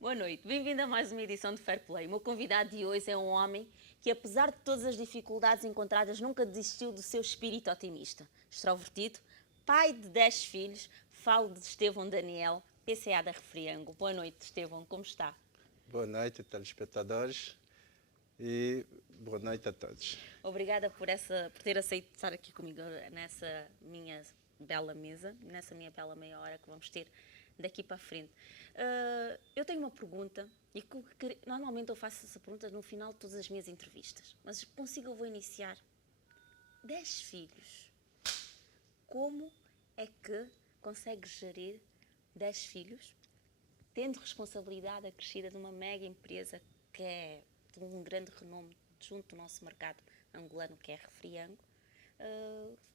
Boa noite, bem-vindo a mais uma edição de Fair Play. O meu convidado de hoje é um homem que, apesar de todas as dificuldades encontradas, nunca desistiu do seu espírito otimista. Extrovertido, pai de 10 filhos, falo de Estevão Daniel, PCA da Refriango. Boa noite, Estevão, como está? Boa noite, telespectadores, e boa noite a todos. Obrigada por ter aceito estar aqui comigo nessa minha bela mesa, nessa minha bela meia hora que vamos ter daqui para a frente. Eu tenho uma pergunta, e normalmente eu faço essa pergunta no final de todas as minhas entrevistas, mas consigo, eu vou iniciar. 10 filhos. Como é que consegues gerir 10 filhos, tendo responsabilidade acrescida de uma mega empresa que é de um grande renome junto do nosso mercado angolano, que é a Refriango?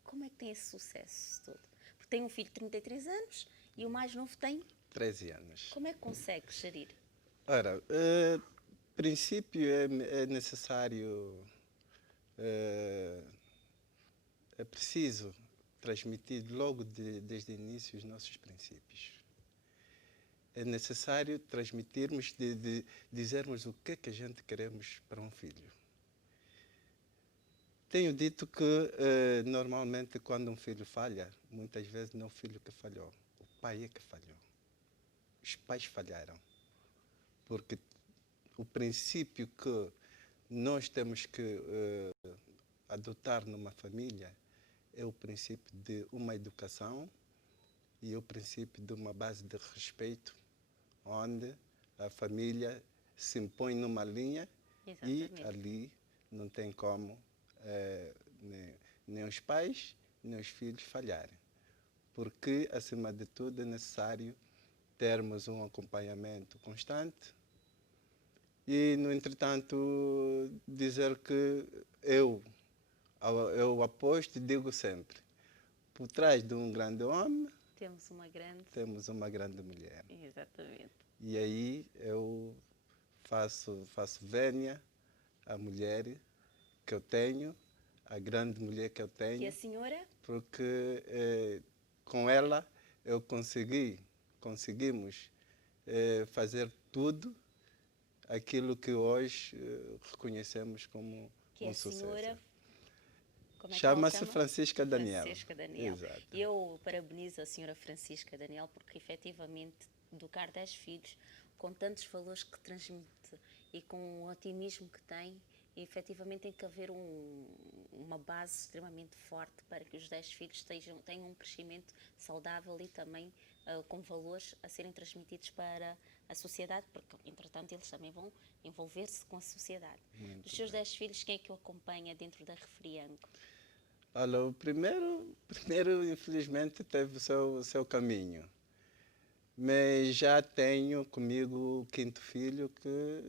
Como é que tem esse sucesso todo? Porque tem um filho de 33 anos e o mais novo tem 13 anos. Como é que consegue gerir? Ora, princípio é necessário, é preciso transmitir logo desde o início os nossos princípios. É necessário transmitirmos, dizermos o que é que a gente queremos para um filho. Tenho dito que, normalmente, quando um filho falha, muitas vezes não é o filho que falhou, o pai é que falhou. Os pais falharam. Porque o princípio que nós temos que adotar numa família é o princípio de uma educação e o princípio de uma base de respeito, onde a família se impõe numa linha. Exatamente. E ali não tem como nem os pais, nem os filhos falharem. Porque, acima de tudo, é necessário termos um acompanhamento constante e, no entretanto, dizer que eu aposto e digo sempre, por trás de um grande homem, temos uma grande mulher. Exatamente. E aí eu faço vénia à mulher que eu tenho, a grande mulher que eu tenho. E a senhora? Porque com ela conseguimos fazer tudo aquilo que hoje reconhecemos como um sucesso. Senhora? Chama-se Francisca Daniel. Francisca Daniel. Exato. Eu parabenizo a senhora Francisca Daniel porque, efetivamente, educar 10 filhos com tantos valores que transmite e com o otimismo que tem, e, efetivamente, tem que haver uma base extremamente forte para que os 10 filhos tenham um crescimento saudável e também com valores a serem transmitidos para a sociedade, porque, entretanto, eles também vão envolver-se com a sociedade. Muito Dos seus bem. 10 filhos, quem é que o acompanha dentro da Refriango? Olha, o primeiro, infelizmente, teve o seu caminho. Mas já tenho comigo o quinto filho que,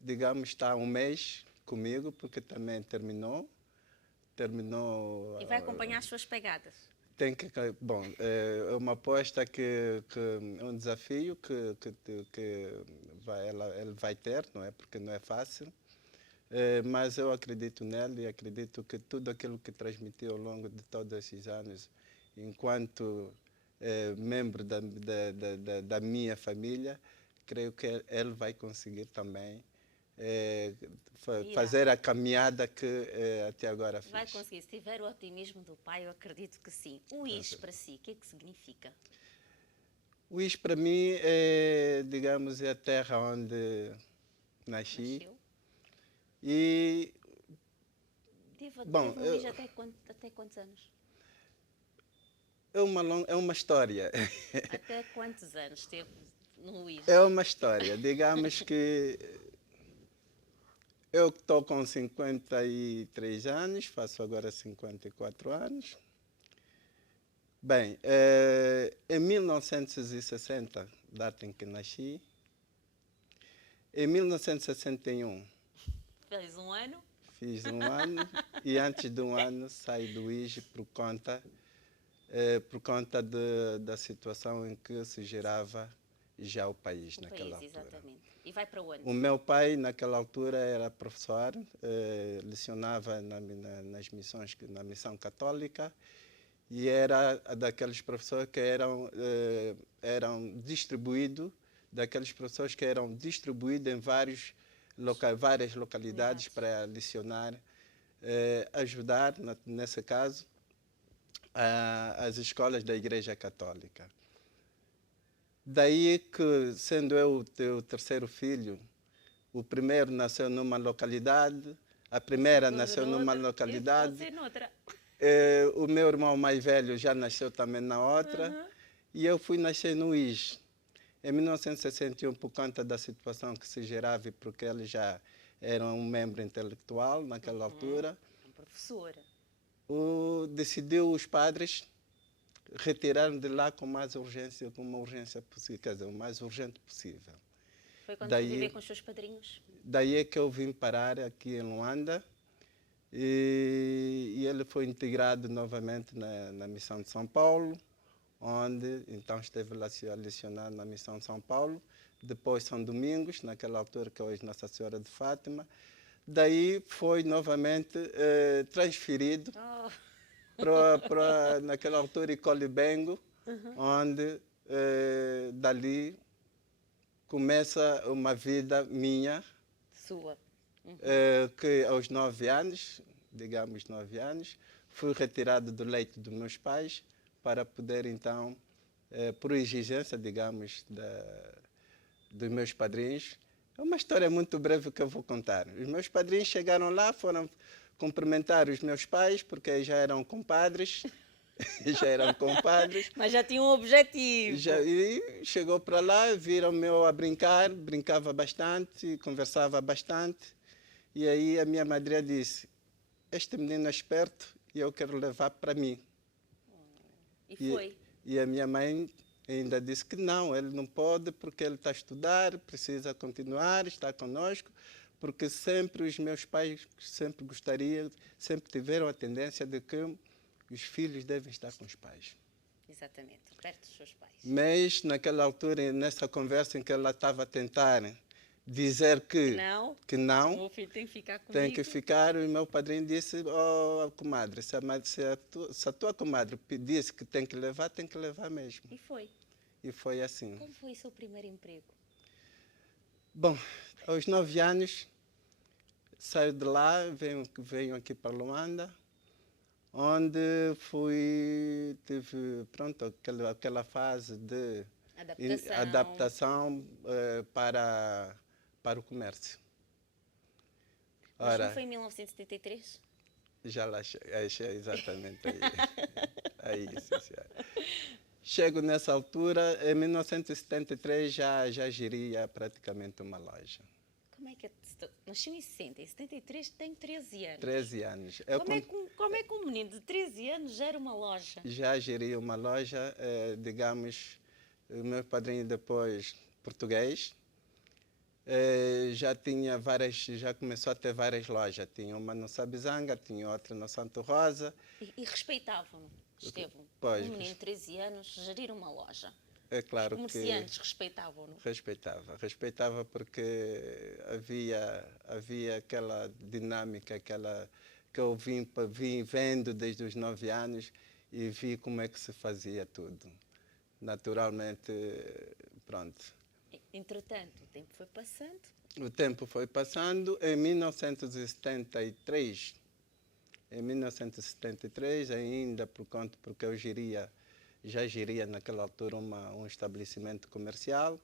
digamos, está há um mês comigo, porque também terminou. E vai acompanhar as suas pegadas? Bom, é uma aposta que é um desafio que ele vai ter, não é? Porque não é fácil. Mas eu acredito nele e acredito que tudo aquilo que transmitiu ao longo de todos esses anos, enquanto membro da minha família, creio que ele vai conseguir também fazer a caminhada que até agora fez. Vai conseguir. Se tiver o otimismo do pai, eu acredito que sim. O IS para si, o que é que significa? O IS para mim é, digamos, é a terra onde nasci. Nasceu? E Teve no IS até quantos anos? É uma história. Até quantos anos teve no IS? É uma história. Digamos que eu estou com 53 anos, faço agora 54 anos. Bem, em 1960, data em que nasci, em 1961... Fez um ano? Fiz um ano e antes de um ano saí do IJ por conta da situação em que se gerava já o país Um naquela país, altura. exatamente. E vai para onde? O meu pai, naquela altura, era professor, lecionava nas missões, na missão católica, e era daqueles professores que eram distribuídos, daqueles professores que eram distribuídos em várias localidades Unidades. para lecionar, ajudar, nesse caso, as escolas da Igreja Católica. Daí que, sendo eu o terceiro filho, o primeiro nasceu numa localidade, a primeira nasceu numa localidade, Você noutra. o meu irmão mais velho já nasceu também na outra, Uhum. e eu fui nascer no IS. Em 1961, por conta da situação que se gerava, e porque ele já era um membro intelectual naquela altura, Um professor. decidiu os padres retiraram de lá com mais urgência, com uma urgência possível, quer dizer, o mais urgente possível. Foi quando foi Daí, viver com os seus padrinhos? daí é que eu vim parar aqui em Luanda e ele foi integrado novamente na missão de São Paulo, onde então esteve lá a lecionar na missão de São Paulo, depois São Domingos, naquela altura que é hoje Nossa Senhora de Fátima. Daí foi novamente transferido Oh. naquela altura, Icolibengo, onde dali começa uma vida minha, Sua. que aos 9 anos, digamos 9 anos, fui retirado do leito dos meus pais para poder então, por exigência, digamos, dos meus padrinhos. É uma história muito breve que eu vou contar. Os meus padrinhos chegaram lá, foram cumprimentar os meus pais, porque já eram compadres. Já eram compadres. Mas já tinha um objetivo. E chegou para lá, viram-me eu a brincar, brincava bastante, conversava bastante. E aí a minha madrinha disse, este menino é esperto e eu quero levar para mim. E foi. E a minha mãe ainda disse que não, ele não pode porque ele está a estudar, precisa continuar, está conosco, porque sempre os meus pais sempre tiveram a tendência de que os filhos devem estar com os pais. Exatamente, perto dos seus pais. Mas naquela altura, nessa conversa em que ela estava a tentar dizer que O não, meu filho tem que ficar comigo. tem que ficar, o meu padrinho disse, oh comadre, se a tua comadre disse que tem que levar mesmo. E foi. E foi assim. Como foi o seu primeiro emprego? Bom, aos 9 anos, saio de lá, venho aqui para Luanda, onde tive pronto, aquela fase de adaptação para o comércio. Mas não foi em 1973? Já lá achei exatamente aí. Aí, sim, senhora. Chego nessa altura, em 1973 já geria praticamente uma loja. Como é que nasceu em 60, em 73 tem 13 anos. 13 anos. Como é que um menino de 13 anos gera uma loja? Já geria uma loja, digamos, o meu padrinho depois português, já começou a ter várias lojas. Tinha uma no Sabizanga, tinha outra no Santo Rosa. E respeitavam-no, Estevão. Pois, Um menino de 13 anos gerir uma loja. É claro Os comerciantes respeitavam-no. Respeitava porque havia aquela dinâmica, que eu vim vendo desde os 9 anos e vi como é que se fazia tudo. Naturalmente, pronto. Entretanto, o tempo foi passando. O tempo foi passando. Em 1973, ainda porque eu já geria naquela altura um estabelecimento comercial,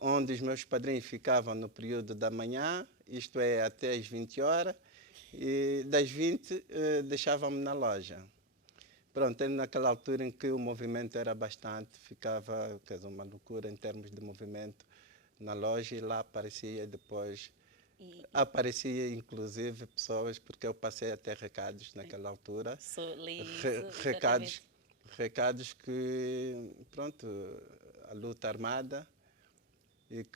onde os meus padrinhos ficavam no período da manhã, isto é, até às 20 horas, e das 20 deixavam-me na loja. Pronto, era naquela altura em que o movimento era bastante, ficava, quer dizer, uma loucura em termos de movimento na loja, e lá aparecia depois, aparecia inclusive pessoas, porque eu passei a ter recados naquela altura, recados que, pronto, a luta armada, e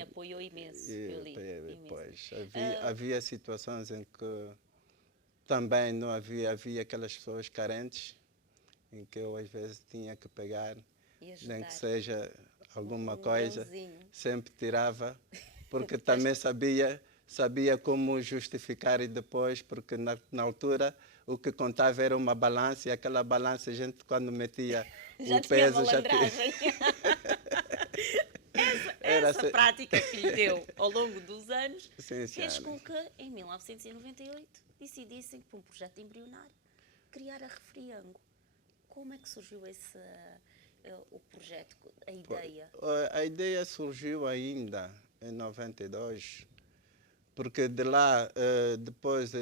apoiou imenso, eu li. Pois, havia situações em que também não havia aquelas pessoas carentes, em que eu às vezes tinha que pegar, nem que seja alguma Um coisa, milhãozinho. sempre tirava, porque também sabia como justificar e depois, porque na altura o que contava era uma balança e aquela balança a gente quando metia Já o tinha peso já tinha... malandragem. Era Essa prática que lhe deu ao longo dos anos sim, fez senhora. com que, em 1998, decidissem, por um projeto embrionário, criar a Refriango. Como é que surgiu o projeto, a ideia? A ideia surgiu ainda em 92, porque de lá, depois,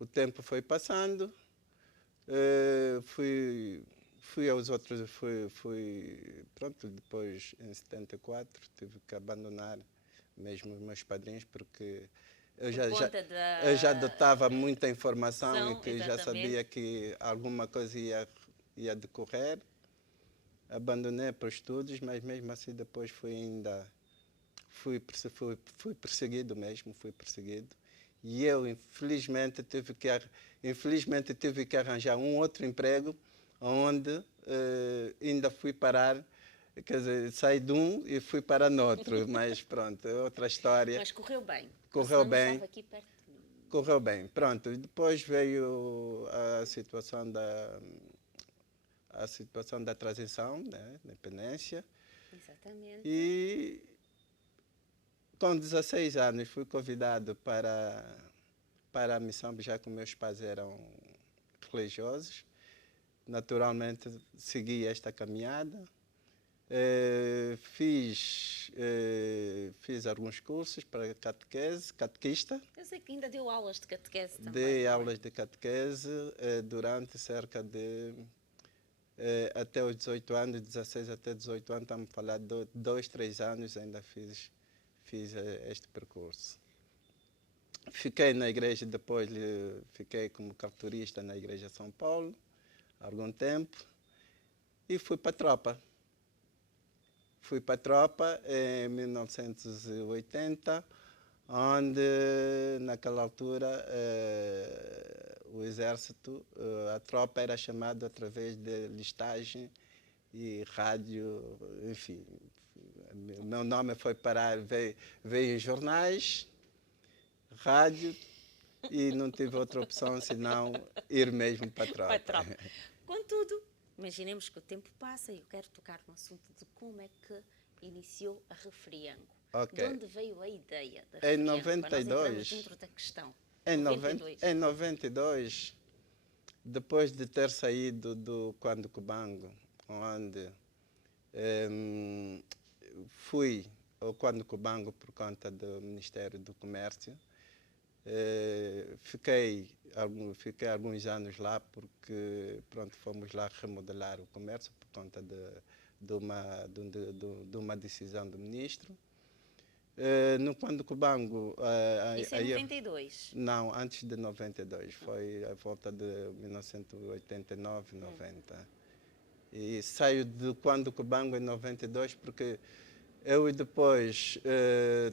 o tempo foi passando, fui aos outros, pronto, depois em 74 tive que abandonar mesmo os meus padrinhos, porque eu Por conta eu já da adotava muita informação e são, que já sabia exatamente. que alguma coisa ia decorrer. Abandonei para os estudos, mas mesmo assim depois fui perseguido mesmo, fui perseguido. E eu, infelizmente, tive que arranjar um outro emprego, onde ainda fui parar, quer dizer, saí de um e fui para no outro, mas pronto, é outra história. Mas correu bem. Correu Senão não bem, estava aqui perto de mim. correu bem. Pronto, e depois veio a situação da transição, né, da independência, Exatamente. e com 16 anos fui convidado para a missão, já que meus pais eram religiosos. Naturalmente segui esta caminhada. Fiz alguns cursos para catequista. Eu sei que ainda deu aulas de catequese também, Dei não é? aulas de catequese durante cerca de até os 18 anos, 16 até 18 anos, estamos a falar de 2, 3 anos, ainda fiz este percurso. Fiquei na igreja, depois fiquei como carturista na igreja de São Paulo, algum tempo, e fui para a tropa. Fui para a tropa em 1980, onde naquela altura o exército, a tropa era chamada através de listagem e rádio, enfim. O meu nome foi parar, veio em jornais, rádio, e não tive outra opção senão ir mesmo para a tropa. Para a tropa. Contudo, imaginemos que o tempo passa e eu quero tocar no assunto de como é que iniciou a Refriango. Ok. De onde veio a ideia da Em Refriango? Para nós 92, entrarmos dentro da questão. em 92. 92, depois de ter saído do Quando Cubango, onde fui ao Quando Cubango por conta do Ministério do Comércio, fiquei alguns anos lá porque pronto, fomos lá remodelar o comércio por conta de uma decisão do ministro. No Quando Cubango... Isso em 92? Não, antes de 92. Foi a volta de 1989, 90. E saio do Quando Cubango em 92 porque eu depois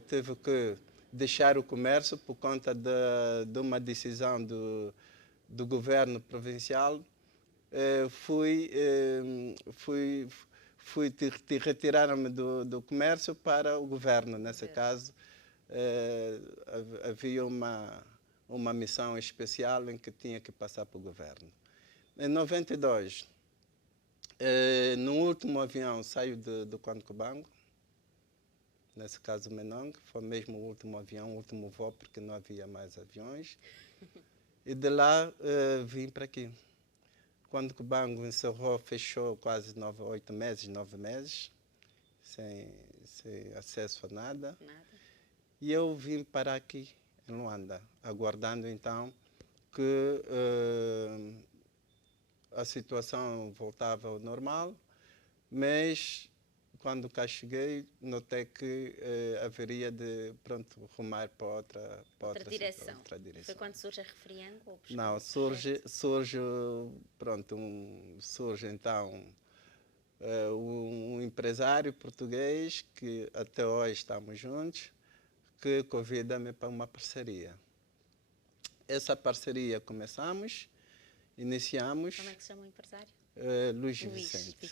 tive que deixar o comércio por conta de uma decisão do governo provincial. Retiraram-me do comércio para o governo. Nesse caso, havia uma missão especial em que tinha que passar para o governo. Em 92, no último avião, saio do Quando Cubango, nesse caso Menong, foi mesmo o último avião, o último voo, porque não havia mais aviões. E de lá vim para aqui. Quando Cubango encerrou, fechou quase 8 meses, 9 meses, sem acesso a nada. E eu vim parar aqui, em Luanda, aguardando então que a situação voltava ao normal, mas quando cá cheguei, notei que haveria de rumar para outra direção. outra direção. Foi quando surge a Refriango? Não, surge então um empresário português que até hoje estamos juntos, que convida-me para uma parceria. Essa parceria iniciamos. Como é que se chama o empresário? Luís Vicente.